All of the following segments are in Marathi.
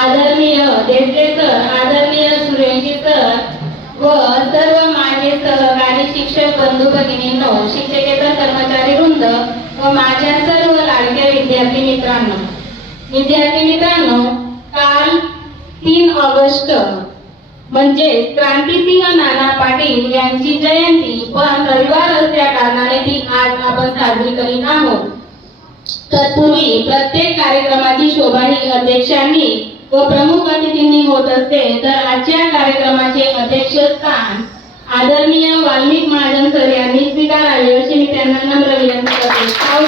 आदरणीय देसले सर आदरणीय सुरेशजी सर व सर्व माझे सहकारी शिक्षक बंधू भगिनींनो शिक्षकेतर कर्मचारी वृंद व माझ्या सर्व लाडक्या विद्यार्थी मित्रांनो. विद्यार्थी मित्रांनो काल तीन ऑगस्ट म्हणजे क्रांतिसिंह नाना पाटील यांची जयंती पण रविवार असल्या कारणाने ती आज आपण साजरी करीत आहोत. तत्पूर्वी प्रत्येक कार्यक्रमाची शोभा ही अध्यक्षांनी व प्रमुख अतिथींनी होत असते तर आजच्या कार्यक्रमाचे अध्यक्षस्थान आदरणीय वाल्मिक महाजन सर यांनी स्वीकारावे अशी मी त्यांना नम्र विनंती करते. How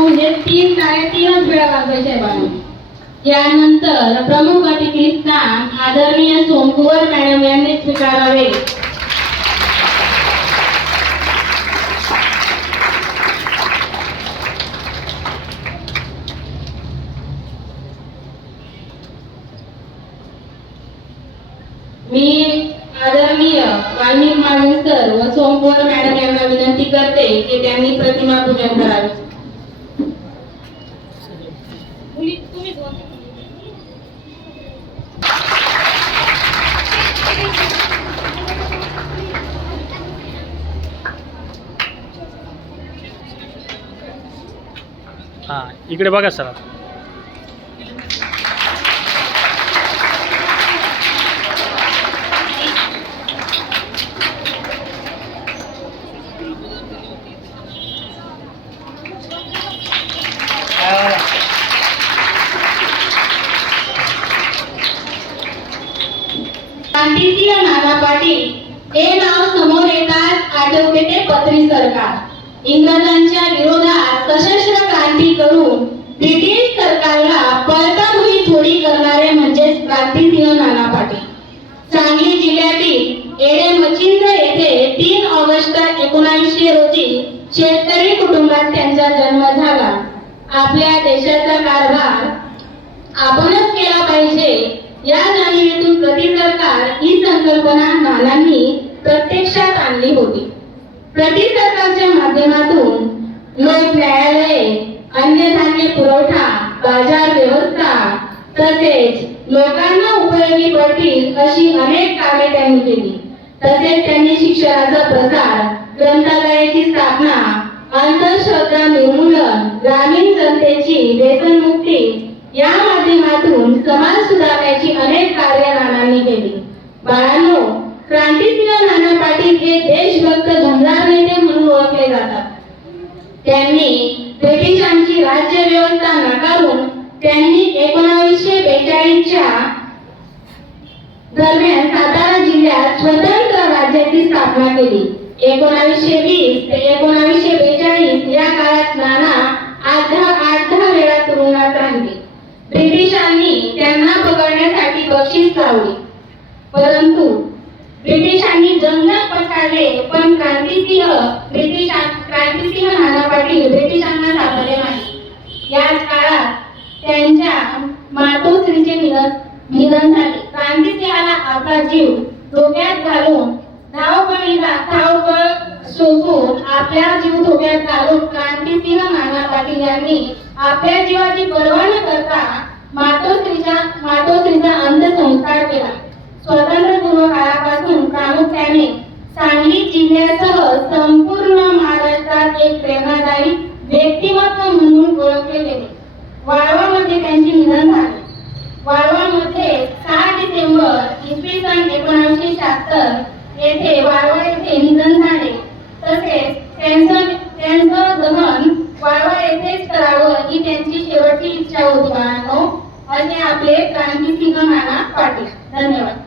म्हणजे तीन काय वेळा वाजवायचे बाळा. यानंतर प्रमुख अतिथी स्थान आदरणीय सोमकुवर मॅडम यांनी स्वीकारावे. मी आदरणीय वाल्मिक महाजन सर व सोमकुवर मॅडम यांना विनंती करते की त्यांनी प्रतिमा पूजन करावे. हां इकडे बघा सर. आता. नाना पाटील हे नाव समोर येताच आठवते ते पत्री सरकार इंग्रजांच्या विरोधात सशस्त्र क्रांती करून ब्रिटिश सरकारला पळताभुई थोडी करणारे म्हणजेच क्रांतीसिंह नाना पाटील सांगली जिल्ह्यातील एडे मचिंद्र येथे तीन ऑगस्ट एकोणावीसशे रोजी शेतकरी कुटुंबात त्यांचा जन्म झाला आपल्या देशाचा कारभार आपणच केला पाहिजे या जाणीवेतून प्रति सरकार ही संकल्पना बालांनी प्रत्यक्षात आणली होती. प्रति सरकारच्या माध्यमातून लोक न्यायालये अन्नधान्य पुरवठा बाजार व्यवस्था तसेच लोकांना उपयोगी पडतील अशी अनेक कामे त्यांनी केली. तसेच त्यांनी शिक्षणाचा प्रसार ग्रंथालयाची स्थापना अंधश्रद्धा निर्मूलन ग्रामीण जनतेची व्यसनमुक्ती या माध्यमातून समाज सुधारण्याची अनेक कार्य नानांनी केली बाळांनो क्रांतिसिंह नाना पाटील हे देशभक्त झुंजार नेते म्हणून ओळखले जातात त्यांनी ब्रिटिशांची राज्य व्यवस्था नाकारून त्यांनी एकोणावीसशे बेचाळीसच्या दरम्यान सातारा जिल्ह्यात स्वतंत्र राज्याची स्थापना केली. एकोणावीसशे वीस ते एकोणावीसशे बेचाळीस या काळात नाना आठ आठ वेळा तुरुंगात राहिले. ब्रिटिशांनी त्यांना पकडण्यासाठी बक्षीस लावले. परंतु ब्रिटिशांनी जंगलात पछाडले पण क्रांतिसिंह ब्रिटिशां क्रांतिसिंह नाना पाटील ब्रिटिशांना सापडले नाही. याच काळात त्यांच्या मातोश्रीचे निधन निधन झाले. क्रांतिसिंहाला आपला जीव. धोक्यात घालून धावपळीला धावपळ सोसून आपला जीव धोक्यात घालून क्रांतिसिंह नाना पाटील यांनी आपल्या जीवाची पर्वा न करता मातोश्रीचा मातोश्रीचा अंत्यसंस्कार केला. स्वतंत्र पूर्व काळापासून प्रामुख्याने सांगली जिल्ह्यासह संपूर्ण महाराष्ट्रात एक प्रेरणादायी व्यक्तिमत्व म्हणून ओळखले गेले. वाळवामध्ये त्यांचे निधन झाले. वाळवामध्ये सहा डिसेंबर इसवी सन एकोणीसशे शहात्तर येथे वाळवा येथे निधन झाले. तसेच त्यांचं त्यांचं दहन वाळवा येथेच करावं ही त्यांची शेवटची इच्छा होती बाळांनो. असे आपले क्रांतिसिंह नाना पाटील. धन्यवाद.